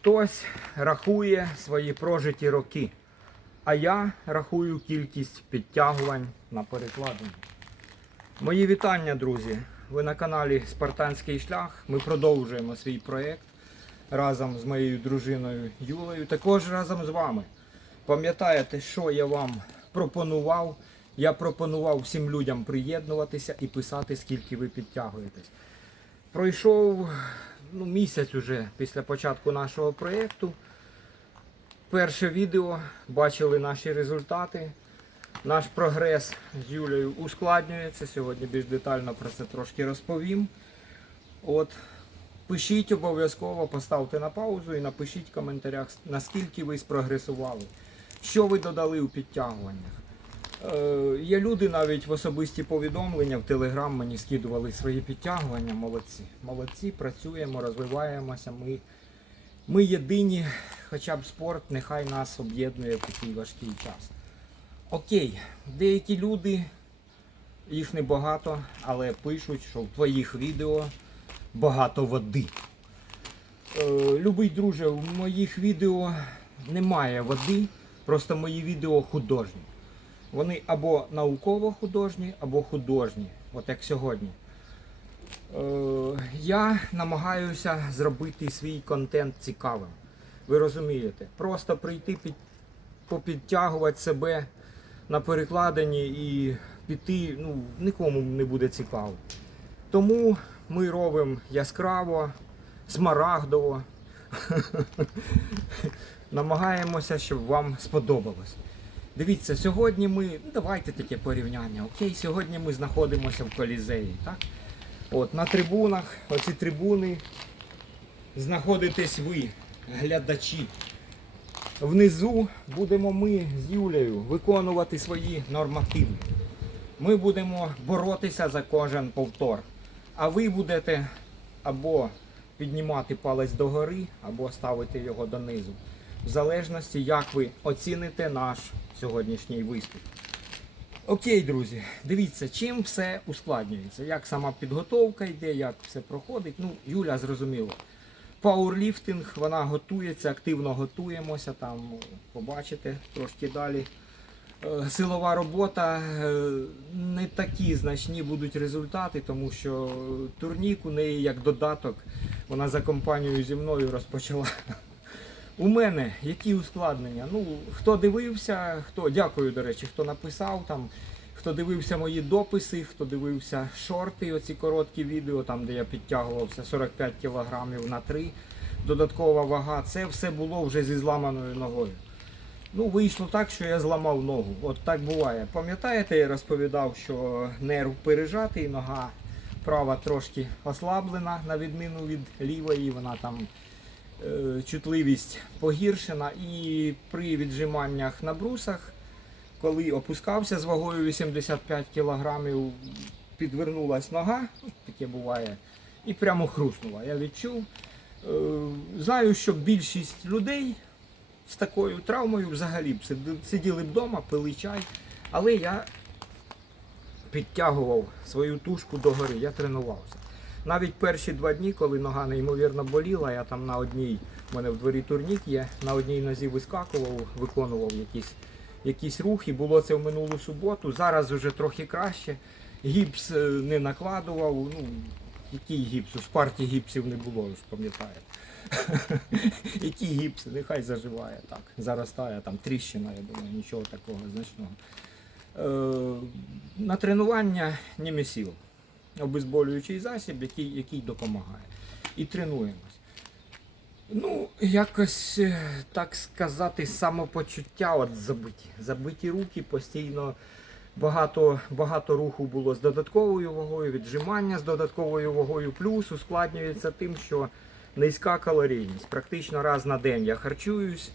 Хтось рахує свої прожиті роки, а я рахую кількість підтягувань на перекладині. Мої вітання, друзі! Ви на каналі Спартанський шлях. Ми продовжуємо свій проєкт разом з моєю дружиною Юлею, також разом з вами. Пам'ятаєте, що я вам пропонував? Я пропонував всім людям приєднуватися і писати, скільки ви підтягуєтесь. Пройшов ну, місяць уже після початку нашого проєкту. Перше відео, бачили наші результати. Наш прогрес з Юлею ускладнюється. Сьогодні більш детально про це трошки розповім. От, пишіть обов'язково, поставте на паузу і напишіть в коментарях, наскільки ви спрогресували, що ви додали у підтягуваннях. Е, є люди навіть в особисті повідомлення в Телеграм мені скидували свої підтягування. Молодці. Молодці, працюємо, розвиваємося. Ми, ми єдині, хоча б спорт, нехай нас об'єднує в такий важкий час. Окей, деякі люди, їх небагато, але пишуть, що в твоїх відео багато води. Е, любий друже, в моїх відео немає води, просто мої відео художні. Вони або науково-художні, або художні, от як сьогодні. Е, я намагаюся зробити свій контент цікавим. Ви розумієте, просто прийти під, попідтягувати себе на перекладині і піти, ну, нікому не буде цікаво. Тому ми робимо яскраво, смарагдово. Намагаємося, щоб вам сподобалось. Дивіться, сьогодні ми. Ну, давайте таке порівняння. Окей, сьогодні ми знаходимося в колізеї. Так? От, на трибунах, оці трибуни, знаходитесь ви, глядачі. Внизу будемо ми з Юлею виконувати свої нормативи. Ми будемо боротися за кожен повтор. А ви будете або піднімати палець догори, або ставити його донизу. В залежності, як ви оціните наш сьогоднішній виступ. Окей, друзі, дивіться, чим все ускладнюється, як сама підготовка йде, як все проходить. Ну, Юля зрозуміло. Пауерліфтинг, вона готується, активно готуємося, там побачите трошки далі. Е, Силова робота е, не такі значні будуть результати, тому що турнік у неї як додаток, вона за компанією зі мною розпочала. У мене які ускладнення? Ну, хто дивився, хто дякую, до речі, хто написав там, хто дивився мої дописи, хто дивився шорти, оці короткі відео, там де я підтягувався 45 кілограмів на 3, додаткова вага, це все було вже зі зламаною ногою. Ну, вийшло так, що я зламав ногу. От так буває. Пам'ятаєте, я розповідав, що нерв пережатий, нога права трошки ослаблена, на відміну від лівої, вона там чутливість погіршена. І при віджиманнях на брусах, коли опускався з вагою 85 кг, підвернулась нога, таке буває, і прямо хруснула. Я відчув. Е, Знаю, що більшість людей з такою травмою взагалі б сиділи б вдома, пили чай. Але я підтягував свою тушку до гори, я тренувався. Навіть перші два дні, коли нога неймовірно боліла, я там на одній, в мене в дворі турнік є, на одній нозі вискакував, виконував якісь, якісь рухи. Було це в минулу суботу. Зараз вже трохи краще. Гіпс е, не накладував. Ну, який гіпс? У спарті гіпсів не було, ж пам'ятаєте. Які гіпси, нехай заживає так. Заростає там тріщина, я думаю, нічого такого значного. Е, на тренування німесіл. Обезболюючий засіб, який, який допомагає. І тренуємось. Ну, якось, е, так сказати, самопочуття от забиті. Забиті руки постійно. Багато, багато руху було з додатковою вагою, віджимання з додатковою вагою, плюс ускладнюється тим, що низька калорійність. Практично раз на день я харчуюсь.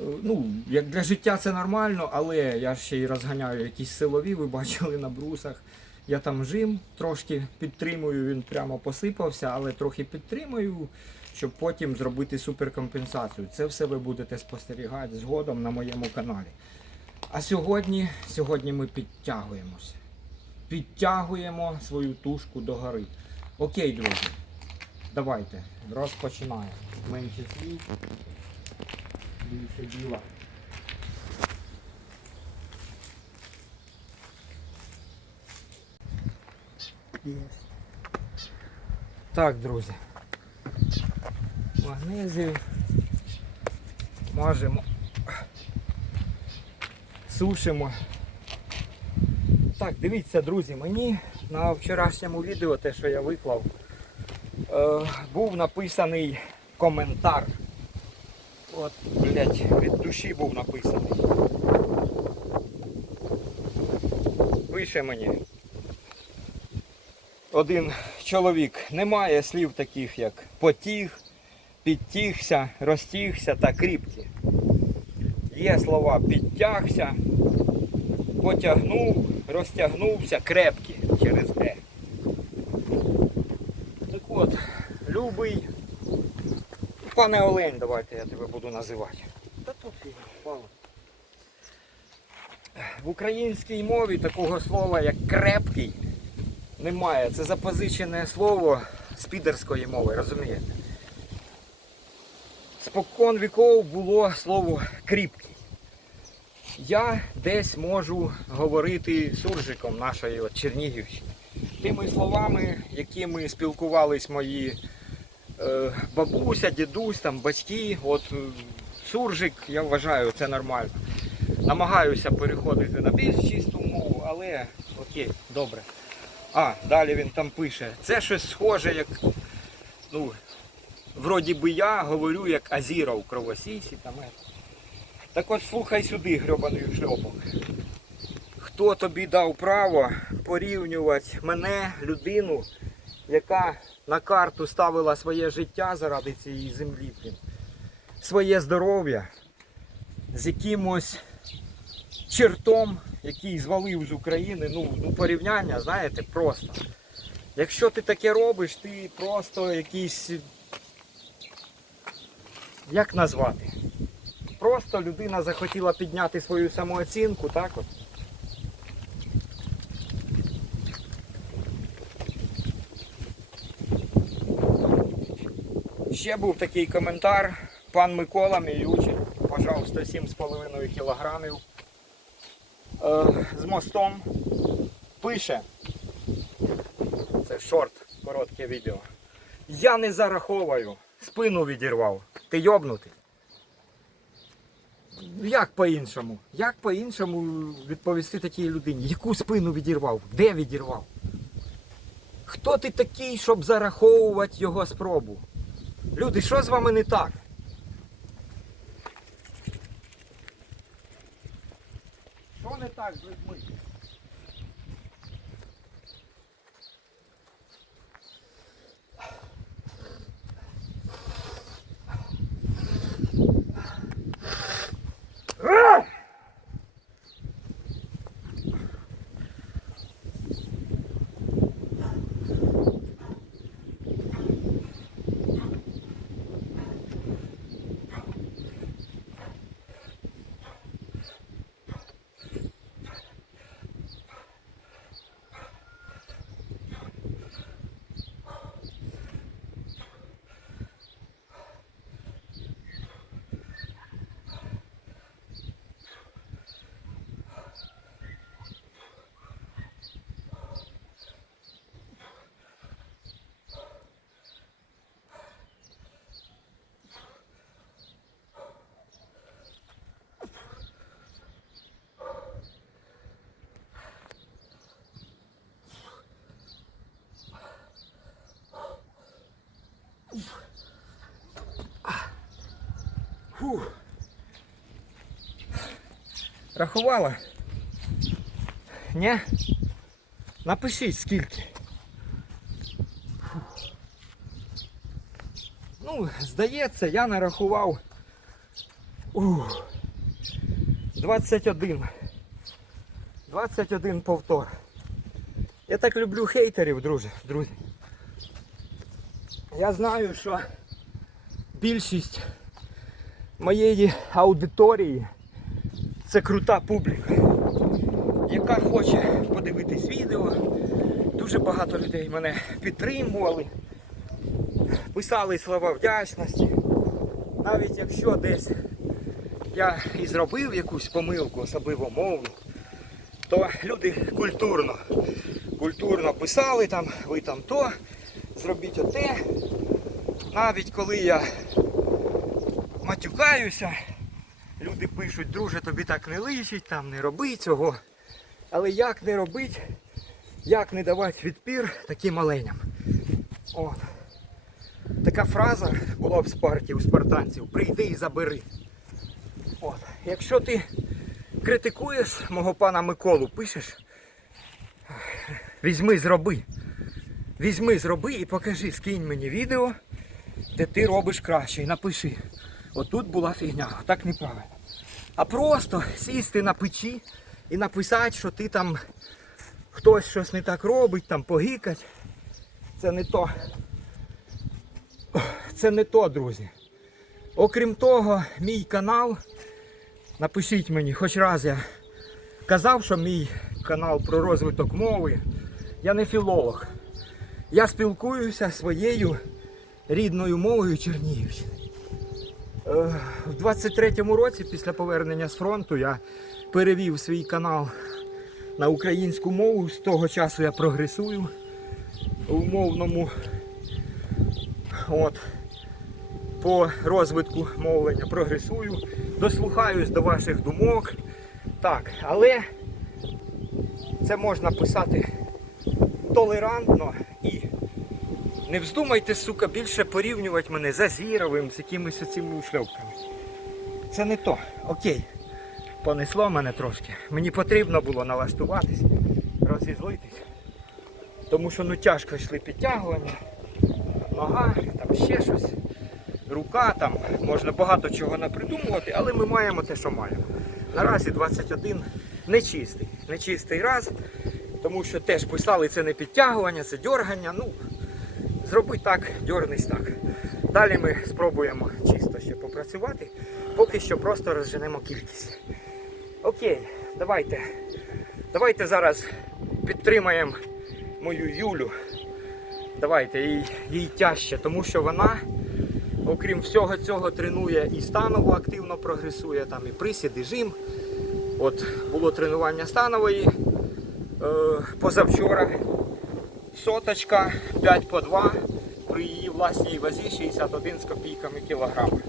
Е, Ну, як для життя це нормально, але я ще й розганяю якісь силові, ви бачили на брусах. Я там жим трошки підтримую, він прямо посипався, але трохи підтримую, щоб потім зробити суперкомпенсацію. Це все ви будете спостерігати згодом на моєму каналі. А сьогодні, сьогодні ми підтягуємося. Підтягуємо свою тушку до гори. Окей, друзі, давайте розпочинаємо. менше слів, більше діла. Так, друзі. Магнезію мажемо, сушимо. Так, дивіться, друзі, мені на вчорашньому відео, те, що я виклав, е, був написаний коментар. От, блять, від душі був написаний. Пише мені. Один чоловік. Немає слів таких, як потіг, підтігся, розтігся та кріпкі. Є слова підтягся, потягнув, розтягнувся, крепкі через Е. Так от, любий, пане Олень, давайте я тебе буду називати. Та тут впало. В українській мові такого слова, як крепкий, немає. Це запозичене слово з підерської мови, розумієте? Спокон віков було слово кріпкий. Я десь можу говорити суржиком нашої от Чернігівщини. Тими словами, якими спілкувались мої е, бабуся, дідусь, там, батьки. От суржик, я вважаю, це нормально. Намагаюся переходити на більш чисту мову, але окей, добре. А, далі він там пише. Це щось схоже, як. Ну, вроді би я говорю як Азіров кровосісі там. е. Так от слухай сюди, грьобаний шльопок. Хто тобі дав право порівнювати мене, людину, яка на карту ставила своє життя заради цієї землі, своє здоров'я з якимось чертом, який звалив з України, ну, ну порівняння, знаєте, просто. Якщо ти таке робиш, ти просто якийсь. Як назвати? Просто людина захотіла підняти свою самооцінку, так от. Ще був такий коментар. Пан Микола, мій учень, пожалуйста, 7,5 кілограмів з мостом. Пише. Це шорт, коротке відео. Я не зараховую. Спину відірвав. Ти йобнутий. Як по-іншому? Як по-іншому відповісти такій людині? Яку спину відірвав? Де відірвав? Хто ти такий, щоб зараховувати його спробу? Люди, що з вами не так? Що не так з людьми? Фух. Рахувала? Ні? Напишіть скільки. Фух. Ну, здається, я нарахував. Ух. 21. 21 повтор. Я так люблю хейтерів, друзі, друзі. Я знаю, що більшість моєї аудиторії це крута публіка, яка хоче подивитись відео. Дуже багато людей мене підтримували. писали слова вдячності. Навіть якщо десь я і зробив якусь помилку, особливо мовну, то люди культурно, культурно писали там, ви там то, зробіть оте. Навіть коли я матюкаюся, люди пишуть, друже, тобі так не личить, там не роби цього. Але як не робить, як не давати відпір таким оленям. От. Така фраза була в спарті у спартанців. Прийди і забери. От. Якщо ти критикуєш мого пана Миколу, пишеш, візьми, зроби. Візьми, зроби і покажи, скинь мені відео, де ти робиш краще. І напиши. Отут була фігня, так неправильно. А просто сісти на печі і написати, що ти там хтось щось не так робить, там погикать. Це не то. Це не то, друзі. Окрім того, мій канал, напишіть мені, хоч раз я казав, що мій канал про розвиток мови. Я не філолог. Я спілкуюся своєю рідною мовою Чернігівщини. Е, В 23-му році, після повернення з фронту, я перевів свій канал на українську мову. З того часу я прогресую у мовному от, по розвитку мовлення прогресую, дослухаюсь до ваших думок. Так, але це можна писати толерантно і не вздумайте, сука, більше порівнювати мене з Азіровим, з якимись оцими ушльопками. Це не то. Окей. Понесло мене трошки. Мені потрібно було налаштуватись, розізлитись. Тому що ну тяжко йшли підтягування, нога, там ще щось, рука, там можна багато чого напридумувати, але ми маємо те, що маємо. Наразі 21 нечистий. Нечистий раз, тому що теж писали, це не підтягування, це дьоргання. Ну, зроби так, дьорнись так. Далі ми спробуємо чисто ще попрацювати, поки що просто розженемо кількість. Окей, давайте. Давайте зараз підтримаємо мою Юлю. Давайте їй, їй тяжче, тому що вона, окрім всього цього, тренує і станово активно прогресує, там і присід, і жим. От було тренування станової е, позавчора. Соточка 5 по 2 при її власній вазі 61 з копійками кілограми.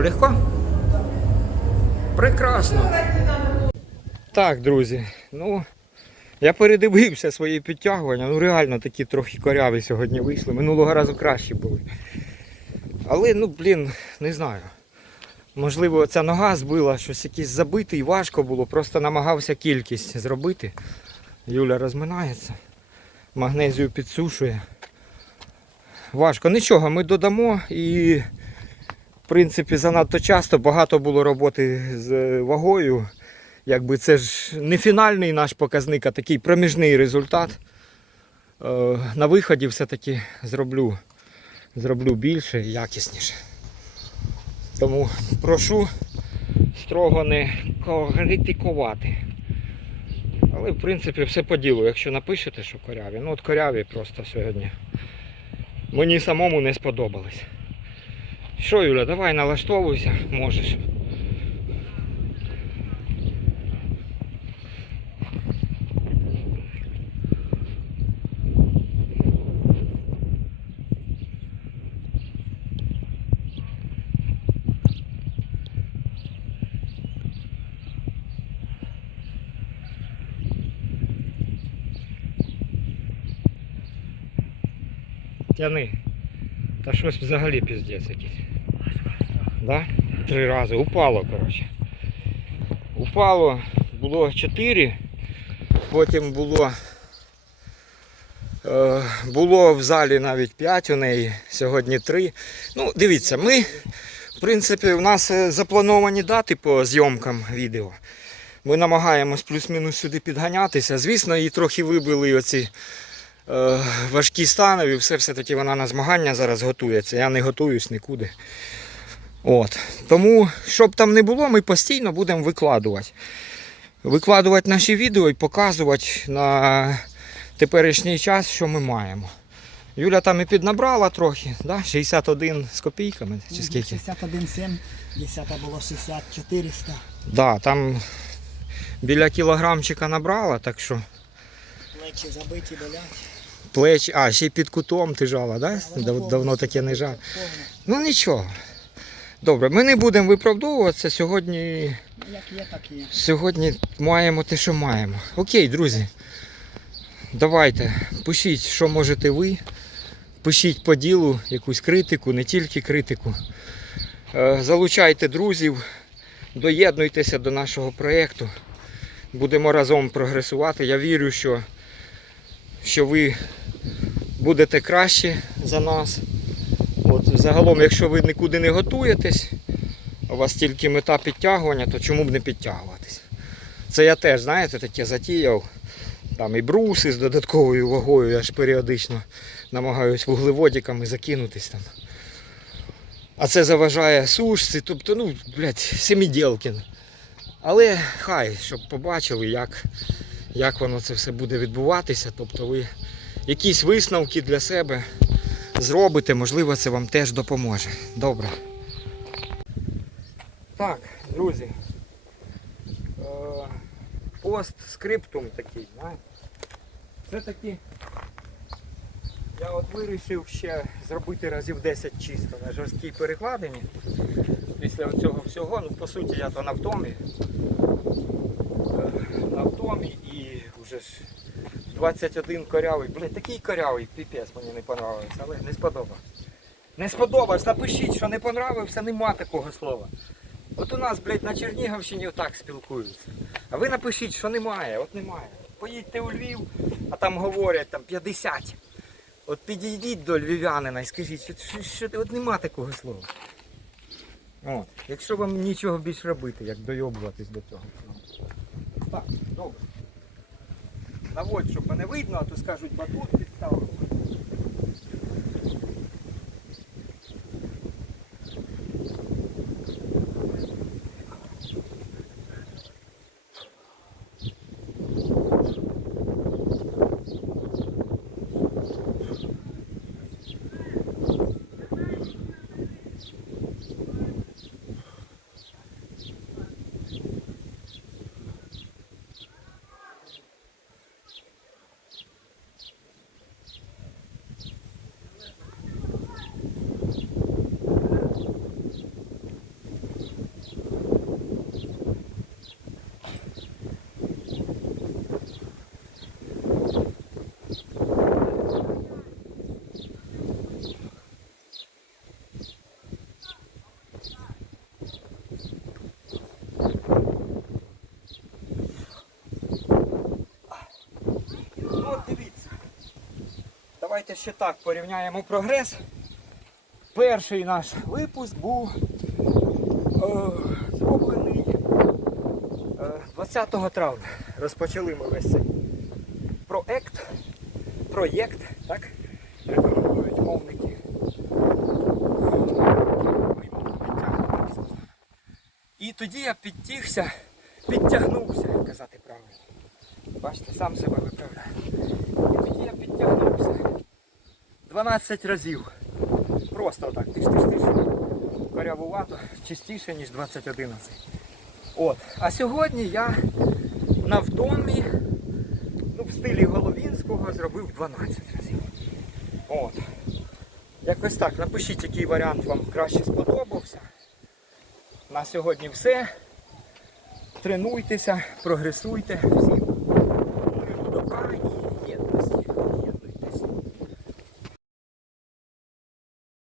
Що, легко? Прекрасно. Так, друзі, ну я передивився свої підтягування. Ну реально такі трохи коряві сьогодні вийшли. Минулого разу кращі були. Але, ну, блін, не знаю. Можливо, ця нога збила, щось якийсь забитий, важко було, просто намагався кількість зробити. Юля розминається, магнезію підсушує. Важко. Нічого, ми додамо і принципі, занадто часто багато було роботи з вагою. Якби це ж не фінальний наш показник, а такий проміжний результат. Е, На виході все-таки зроблю, зроблю більше і якісніше. Тому прошу строго не критикувати. Але в принципі все по ділу. Якщо напишете, що коряві, ну от коряві просто сьогодні. Мені самому не сподобались. Що, Юля, давай налаштовуйся, можеш. Тяни. Та щось взагалі піздець якийсь. Да? Три рази. Упало, коротше. Упало, було 4, потім було Е, було в залі навіть 5 у неї, сьогодні 3. Ну, дивіться, ми, в принципі, у нас е, заплановані дати по зйомкам відео. Ми намагаємось плюс-мінус сюди підганятися. Звісно, її трохи вибили оці е, важкі станові, все все-таки вона на змагання зараз готується. Я не готуюсь нікуди. От. Тому, щоб там не було, ми постійно будемо викладувати. Викладувати наші відео і показувати на теперішній час, що ми маємо. Юля там і піднабрала трохи, да? 61 з копійками чи скільки? 61,7, 10 було 60, 400. Да, там біля кілограмчика набрала, так що Плечі забиті, болять. плечі. А, ще й під кутом ти жала, да? Дав- Давно таке не жав. Ну нічого. Добре, ми не будемо виправдовуватися. Сьогодні, Як є, так є. сьогодні маємо те, що маємо. Окей, друзі. Давайте, пишіть, що можете ви. Пишіть по ділу якусь критику, не тільки критику. Е, Залучайте друзів, доєднуйтеся до нашого проєкту. Будемо разом прогресувати. Я вірю, що, що ви будете краще за нас. Загалом, якщо ви нікуди не готуєтесь, у вас тільки мета підтягування, то чому б не підтягуватись? Це я теж, знаєте, таке затіяв. Там і бруси з додатковою вагою, я ж періодично намагаюсь вуглеводиками закинутись там. А це заважає сушці, тобто, ну, блядь, семіділкін. Але хай, щоб побачили, як, як воно це все буде відбуватися. Тобто ви якісь висновки для себе зробите, можливо, це вам теж допоможе. Добре. Так, друзі. Е, постскриптум такий, знаєте. Це таки. Я от вирішив ще зробити разів 10 чисто на жорсткій перекладині. Після цього всього, ну по суті я то на втомі. Е, На втомі і вже ж 21 корявий. Блін, такий корявий, піпець мені не понравився, але не сподобався. Не сподобався, напишіть, що не понравився, нема такого слова. От у нас, блядь, на Чернігівщині отак спілкуються. А ви напишіть, що немає, от немає. Поїдьте у Львів, а там говорять там 50. От підійдіть до львів'янина і скажіть, що, що, що от нема такого слова. От. Якщо вам нічого більш робити, як дойобуватись до цього. Так, добре. Наводь, щоб мене видно, а то скажуть батут підставив. Ну от дивіться. Давайте ще так порівняємо прогрес. Перший наш випуск був е, зроблений е, 20 травня. Розпочали ми весь цей проект, проєкт, так? Рекомендують мовники. І тоді я підтягся, підтягнувся, як казати правильно. Бачите, сам себе виправляю. І тоді я підтягнувся 12 разів. Просто отак тиш-тиш-тиш. Корявувато, чистіше, ніж 2011. От. А сьогодні я на втомі, ну, в стилі Головінського зробив 12 разів. От. Якось так. Напишіть, який варіант вам краще сподобався. На сьогодні все. Тренуйтеся, прогресуйте. Всім